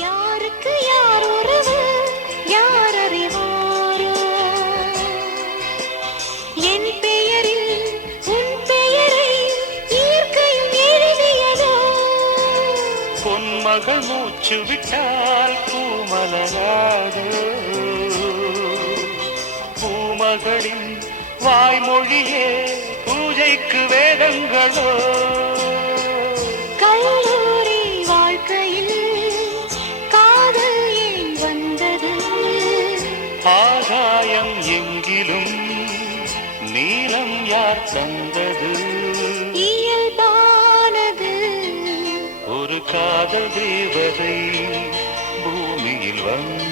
யாருக்கு யார் உறவு யார் அறிவாரோ என் பெயரில் உன் பெயரை இயற்கையும் எழுதியதோ பொன்மகள் மூச்சு விட்டால் பூமலராது பூமகளின் வாய்மொழியே பூஜைக்கு வேதங்களோ கல்லூரி வாழ்க்கையில் காதல் ஏன் வந்தது ஆகாயம் எங்கிலும் நீலம் யார் தந்தது இயல்பானது ஒரு காதல் தேவதை பூமியில் வந்து